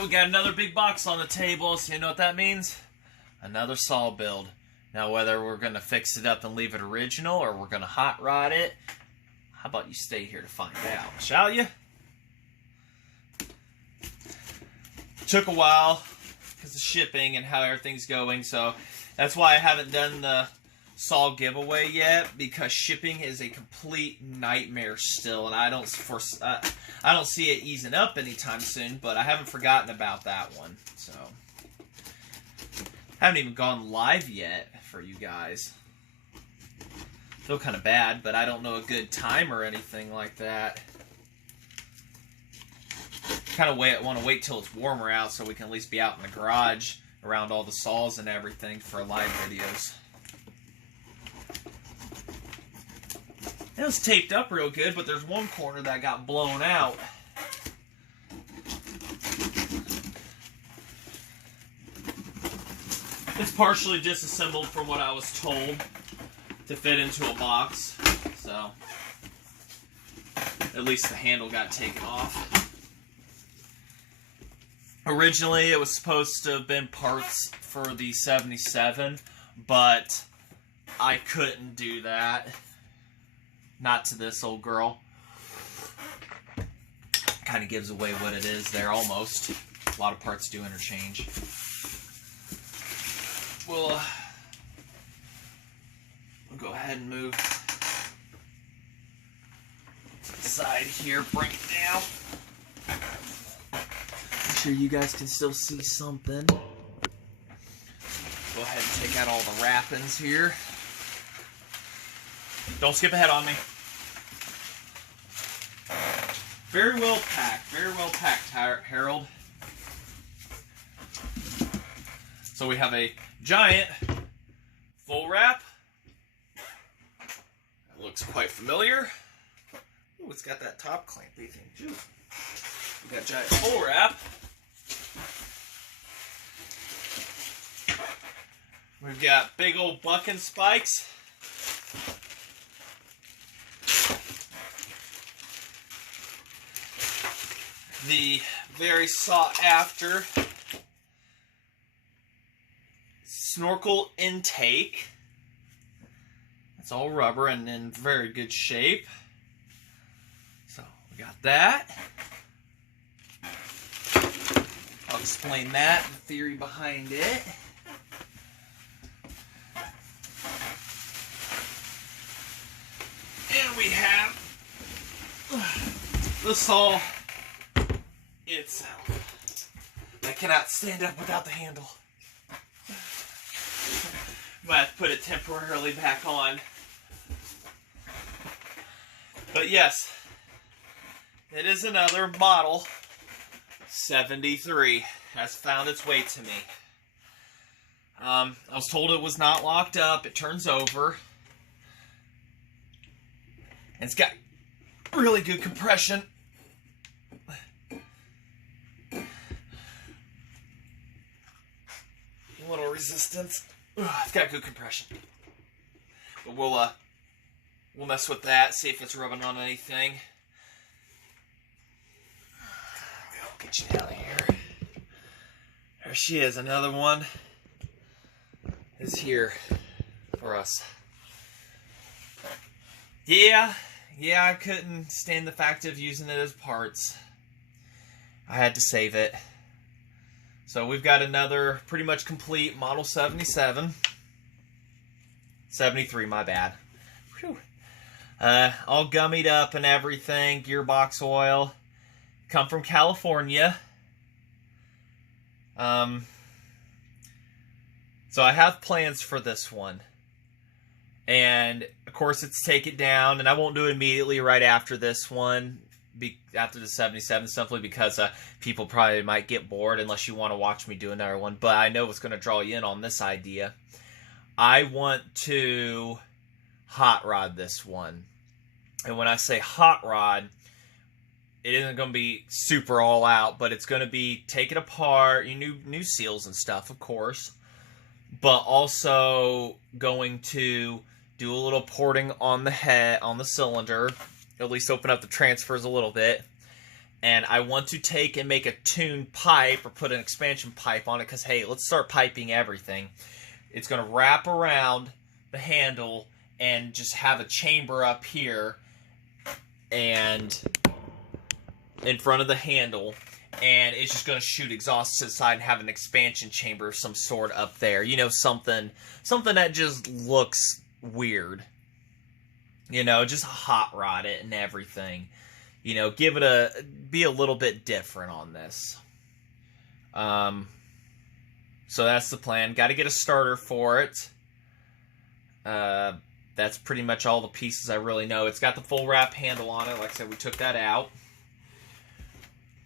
Alright, we got another big box on the table, so you know what that means? Another saw build. Now whether we're going to fix it up and leave it original, or we're going to hot rod it, how about you stay here to find out, shall you? Took a while because of shipping and how everything's going, so that's why I haven't done the saw giveaway yet, because shipping is a complete nightmare still, and I don't see it easing up anytime soon, but I haven't forgotten about that one. So I haven't even gone live yet for you guys. Feel kind of bad, but I don't know a good time or anything like that. Kind of want to wait till it's warmer out so we can at least be out in the garage around all the saws and everything for live videos. It was taped up real good, but there's one corner that got blown out. It's partially disassembled from what I was told to fit into a box, so at least the handle got taken off. Originally, it was supposed to have been parts for the 77, but I couldn't do that. Not to this old girl. Kind of gives away what it is there, almost. A lot of parts do interchange. We'll go ahead and move to the side here, bring it down. Make sure you guys can still see something. Go ahead and take out all the wrappings here. Don't skip ahead on me. Very well packed, Harold. So we have a giant full wrap. It looks quite familiar. Ooh, it's got that top clampy thing too. We got giant full wrap. We've got big old bucking spikes. The very sought after snorkel intake. It's all rubber and in very good shape. So we got that. I'll explain that, the theory behind it. And we have the saw itself. I cannot stand up without the handle. I'm going to have to put it temporarily back on. But yes, it is another model 73 has found its way to me. I was told it was not locked up. It turns over. And it's got really good compression. A little resistance. It's got good compression. But we'll mess with that, see if it's rubbing on anything. I'll get you down here. There she is, another one is here for us. Yeah, I couldn't stand the fact of using it as parts. I had to save it. So we've got another pretty much complete Model 77. 73, my bad. Whew. All gummied up and everything. Gearbox oil. Come from California. So I have plans for this one. And, of course, it's take it down. And I won't do it immediately right after this one. After the 77, simply because people probably might get bored unless you want to watch me do another one. But I know what's going to draw you in on this idea. I want to hot rod this one. And when I say hot rod, it isn't going to be super all out, but it's going to be take it apart, new seals and stuff, of course. But also going to do a little porting on the head, on the cylinder. At least open up the transfers a little bit. And I want to take and make a tuned pipe or put an expansion pipe on it because, hey, let's start piping everything. It's going to wrap around the handle and just have a chamber up here and in front of the handle. And it's just going to shoot exhaust to the side and have an expansion chamber of some sort up there. You know, something that just looks weird. You know, just hot rod it and everything. You know, be a little bit different on this. So that's the plan. Got to get a starter for it. That's pretty much all the pieces I really know. It's got the full wrap handle on it. Like I said, we took that out.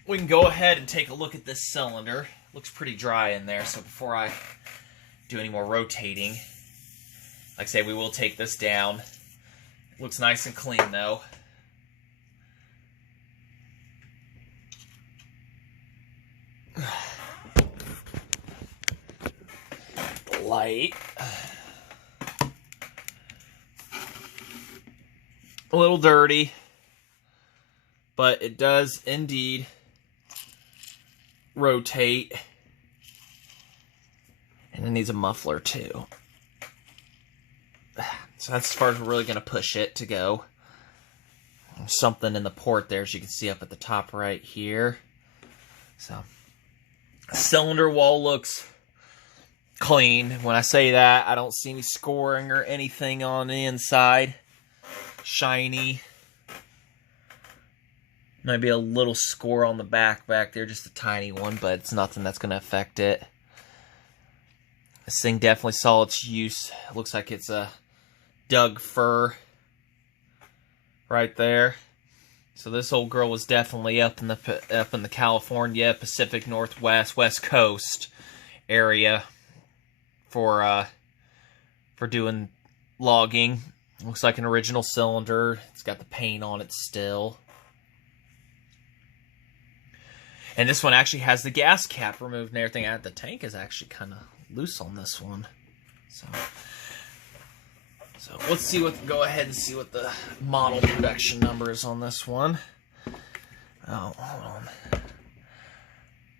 We can go ahead and take a look at this cylinder. Looks pretty dry in there, so before I do any more rotating, like I say, we will take this down. Looks nice and clean, though. Light. A little dirty, but it does indeed rotate. And it needs a muffler too. So that's as far as we're really going to push it to go. There's something in the port there, as you can see up at the top right here. So, cylinder wall looks clean. When I say that, I don't see any scoring or anything on the inside. Shiny. Might be a little score on the back there, just a tiny one, but it's nothing that's going to affect it. This thing definitely saw its use. It looks like it's a Doug fir right there. So this old girl was definitely up in the California, Pacific Northwest, West Coast area for doing logging. Looks like an original cylinder. It's got the paint on it still. And this one actually has the gas cap removed and everything. The tank is actually kind of loose on this one. So let's go ahead and see what the model production number is on this one. Oh, hold on.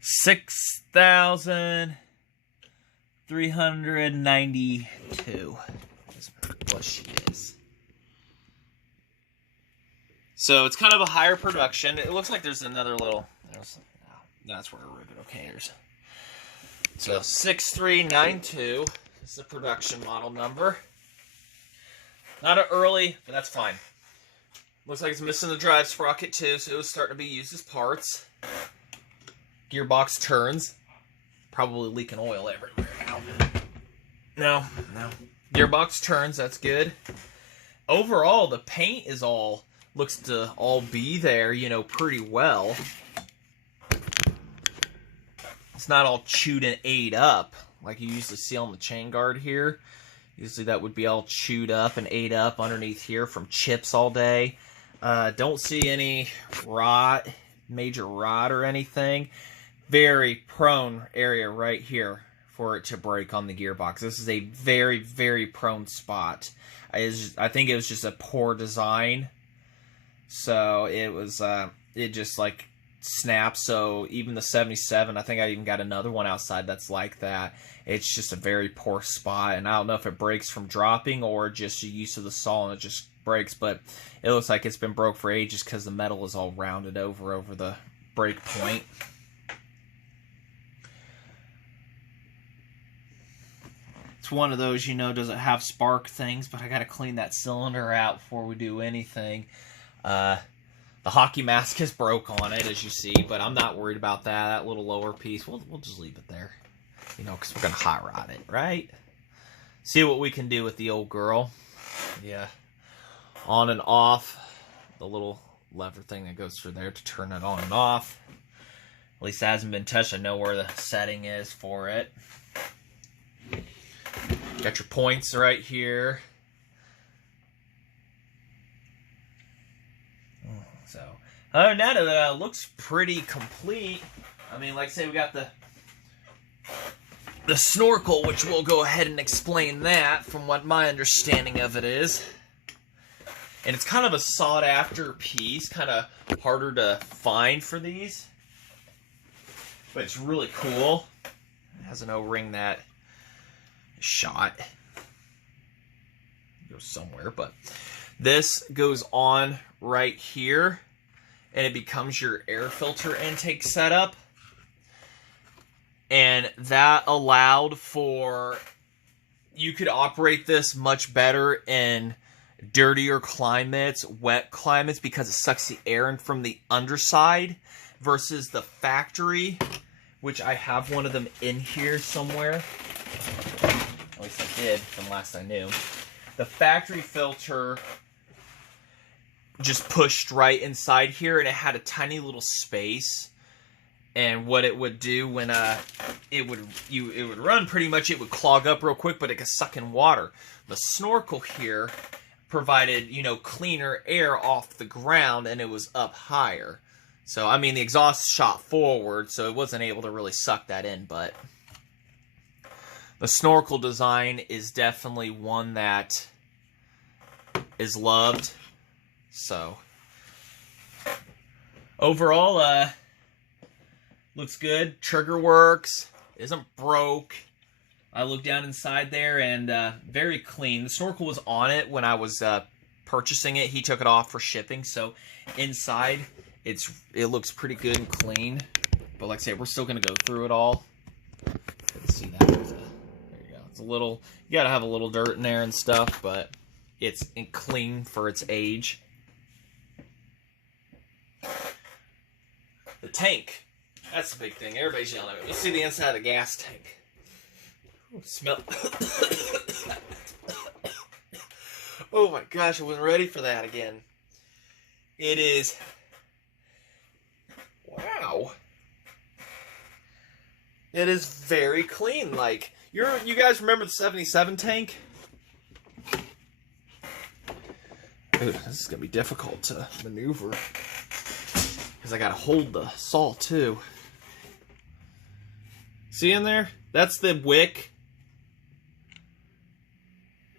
6,392 is what she is. So it's kind of a higher production. It looks like there's another little... That's where I rip it. Okay, here's... So 6392 is the production model number. Not an early, but that's fine. Looks like it's missing the drive sprocket too, so it was starting to be used as parts. Gearbox turns. Probably leaking oil everywhere now. No. Gearbox turns, that's good. Overall, the paint is looks to all be there, you know, pretty well. It's not all chewed and ate up like you usually see on the chain guard here. Usually that would be all chewed up and ate up underneath here from chips all day. Don't see any rot, major rot or anything. Very prone area right here for it to break on the gearbox. This is a very, very prone spot. I think it was just a poor design. So it just like snapped. So even the 77, I think I even got another one outside that's like that. It's just a very poor spot, and I don't know if it breaks from dropping or just the use of the saw and it just breaks, but it looks like it's been broke for ages because the metal is all rounded over the break point. It's one of those, you know, doesn't have spark things, but I got to clean that cylinder out before we do anything. The hockey mask is broke on it, as you see, but I'm not worried about that. That little lower piece, we'll just leave it there. You know, because we're going to hot rod it, right? See what we can do with the old girl. Yeah. On and off. The little lever thing that goes through there to turn it on and off. At least it hasn't been touched. I know where the setting is for it. Got your points right here. So, other than that, it looks pretty complete. I mean, like I say, we got the snorkel, which we'll go ahead and explain that from what my understanding of it is. And it's kind of a sought after piece, kind of harder to find for these. But it's really cool. It has an O-ring that is shot. It goes somewhere, but this goes on right here, and it becomes your air filter intake setup. And that allowed for, you could operate this much better in dirtier climates, wet climates, because it sucks the air in from the underside versus the factory, which I have one of them in here somewhere. At least I did from last I knew. The factory filter just pushed right inside here, and it had a tiny little space. And what it would do when it would run, pretty much it would clog up real quick, but it could suck in water. The snorkel here provided, you know, cleaner air off the ground, and it was up higher. So, I mean, the exhaust shot forward, so it wasn't able to really suck that in, but the snorkel design is definitely one that is loved. So, overall, looks good. Trigger works. Isn't broke. I looked down inside there, and very clean. The snorkel was on it when I was purchasing it. He took it off for shipping, so inside it looks pretty good and clean. But like I said, we're still going to go through it all. Let's see that. There you go. It's a little, you got to have a little dirt in there and stuff, but it's clean for its age. The tank. That's the big thing. Everybody's yelling at me. Let's see the inside of the gas tank. Ooh, smell. Oh my gosh, I wasn't ready for that again. It is. Wow. It is very clean. Like, you guys remember the 77 tank? Ooh, this is going to be difficult to maneuver. Because I got to hold the saw too. See in there? That's the wick.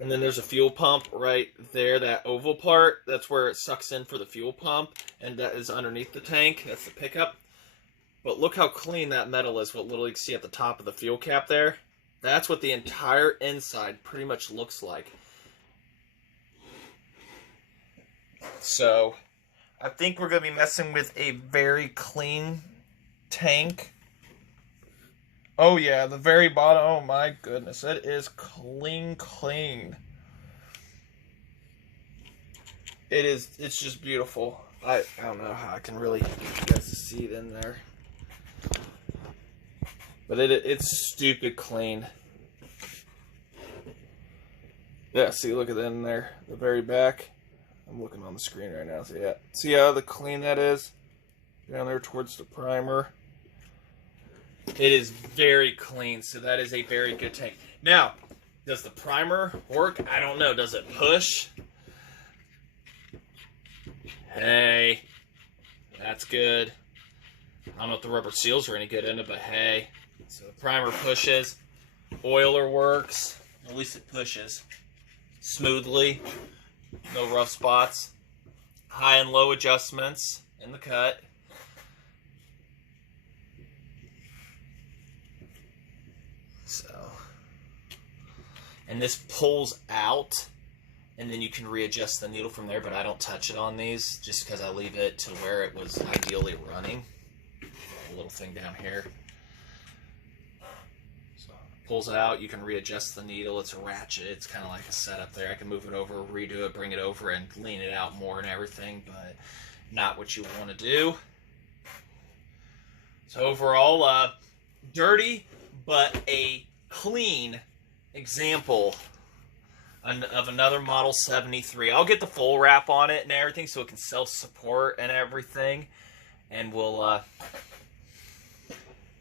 And then there's a fuel pump right there, that oval part. That's where it sucks in for the fuel pump. And that is underneath the tank. That's the pickup. But look how clean that metal is. What little you can see at the top of the fuel cap there. That's what the entire inside pretty much looks like. So, I think we're going to be messing with a very clean tank. Oh yeah, the very bottom, oh my goodness, it is clean. It's just beautiful. I don't know how I can really get you guys to see it in there. But it's stupid clean. Yeah, see, look at that in there, the very back. I'm looking on the screen right now, so yeah. See how the clean that is? Down there towards the primer. It is very clean, so that is a very good tank. Now, does the primer work? I don't know. Does it push? Hey, that's good. I don't know if the rubber seals are any good in it, but hey. So the primer pushes. Oiler works. At least it pushes smoothly. No rough spots. High and low adjustments in the cut. So, and this pulls out, and then you can readjust the needle from there, but I don't touch it on these just because I leave it to where it was ideally running. A little thing down here. So, it pulls out, you can readjust the needle. It's a ratchet. It's kind of like a setup there. I can move it over, redo it, bring it over, and lean it out more and everything, but not what you want to do. So overall, dirty, but a clean example of another Model 73. I'll get the full wrap on it and everything so it can self-support and everything. And we'll,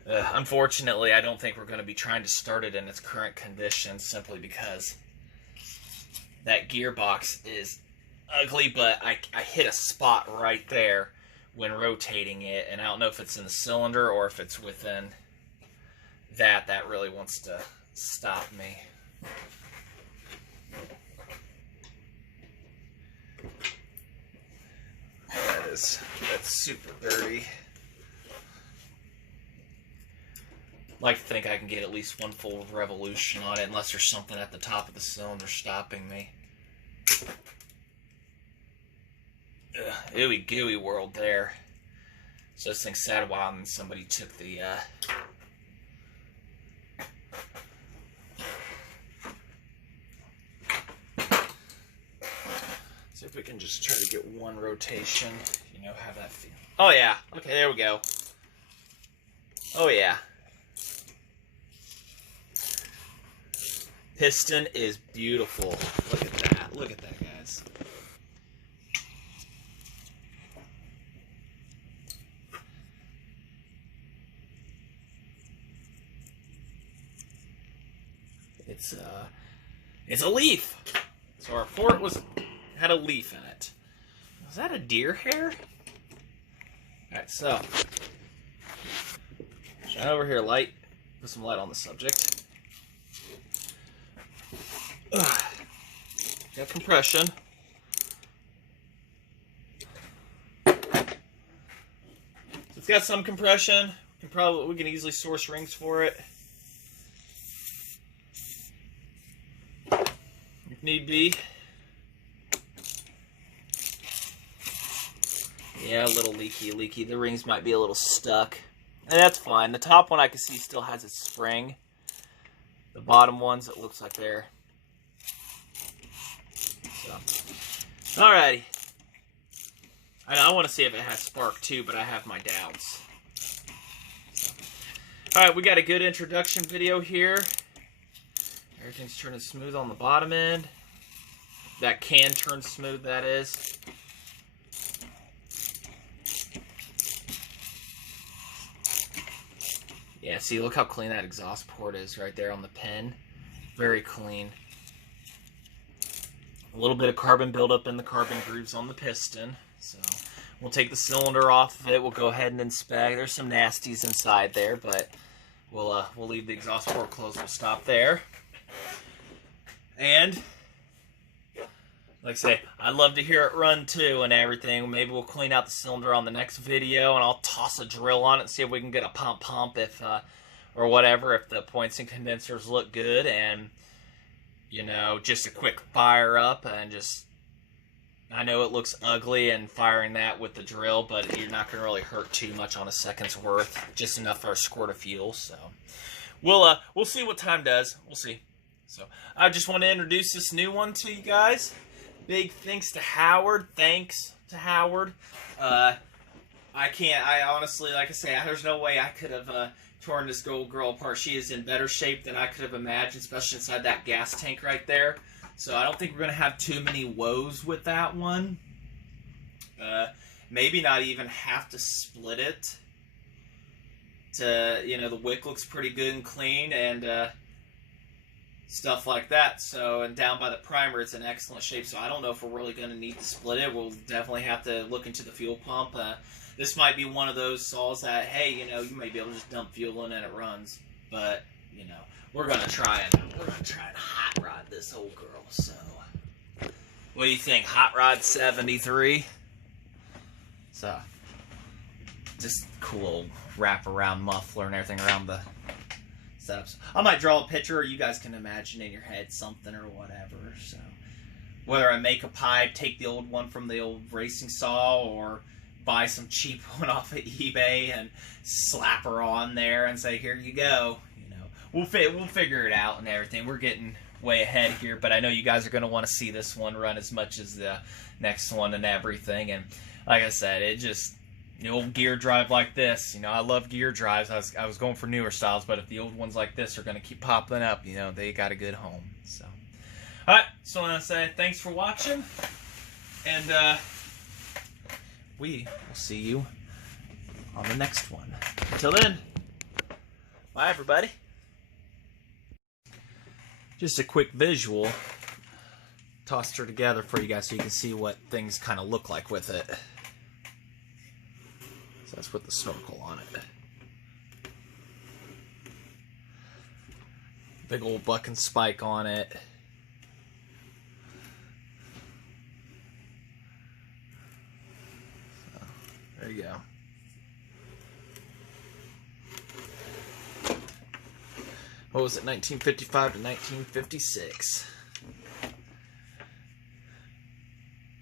unfortunately, I don't think we're going to be trying to start it in its current condition simply because that gearbox is ugly, but I hit a spot right there when rotating it, and I don't know if it's in the cylinder or if it's within that really wants to stop me. is. That's super dirty. Like to think I can get at least one full revolution on it, unless there's something at the top of the cylinder stopping me. Ooey gooey world there. So this thing sat a while and then somebody took the see if we can just try to get one rotation, you know, have that feel. Oh yeah, okay, there we go. Oh yeah. Piston is beautiful. Look at that. Look at that, guys. It's a leaf. So our fort had a leaf in it. Was that a deer hair? Alright, so shine over here, light. Put some light on the subject. Got compression. It's got some compression. We can easily source rings for it if need be. Yeah, a little leaky. The rings might be a little stuck, and that's fine. The top one I can see still has its spring. The bottom ones, it looks like they're so. Alrighty. I want to see if it has spark too, but I have my doubts. Alright, we got a good introduction video here. Everything's turning smooth on the bottom end. That can turn smooth, that is. Yeah, see, look how clean that exhaust port is right there on the pin. Very clean. A little bit of carbon buildup in the carbon grooves on the piston. So we'll take the cylinder off of it. We'll go ahead and inspect. There's some nasties inside there, but we'll leave the exhaust port closed. We'll stop there. And like I say, I'd love to hear it run too and everything. Maybe we'll clean out the cylinder on the next video, and I'll toss a drill on it and see if we can get a pump if or whatever, if the points and condensers look good. And you know, just a quick fire up, and just, I know it looks ugly and firing that with the drill, but you're not going to really hurt too much on a second's worth. Just enough for a squirt of fuel. So we'll see what time does. We'll see. So I just want to introduce this new one to you guys. Big thanks to Howard. Thanks to Howard. I honestly, like I say, there's no way I could have torn this gold girl apart. She is in better shape than I could have imagined, especially inside that gas tank right there. So I don't think we're going to have too many woes with that one. Maybe not even have to split it. You know, the wick looks pretty good and clean, and stuff like that. So, and down by the primer, it's in excellent shape. So I don't know if we're really going to need to split it. We'll definitely have to look into the fuel pump. This might be one of those saws that, hey, you know, you may be able to just dump fuel in and it runs. But, you know, we're going to try and hot rod this old girl. So, what do you think? Hot rod 73? So, just cool wraparound muffler and everything around the setups. I might draw a picture, or you guys can imagine in your head something or whatever. So, whether I make a pipe, take the old one from the old racing saw, or buy some cheap one off of eBay and slap her on there and say, here you go. You know, we'll figure it out and everything. We're getting way ahead here, but I know you guys are going to want to see this one run as much as the next one and everything. And like I said, it just, the old gear drive like this, you know, I love gear drives. I was going for newer styles, but if the old ones like this are going to keep popping up, you know, they got a good home. So, all right, so I want to say thanks for watching, and we will see you on the next one. Until then, bye everybody. Just a quick visual. Tossed her together for you guys so you can see what things kind of look like with it. So that's with the snorkel on it. Big old buck and spike on it. So. what was it, 1955 to 1956.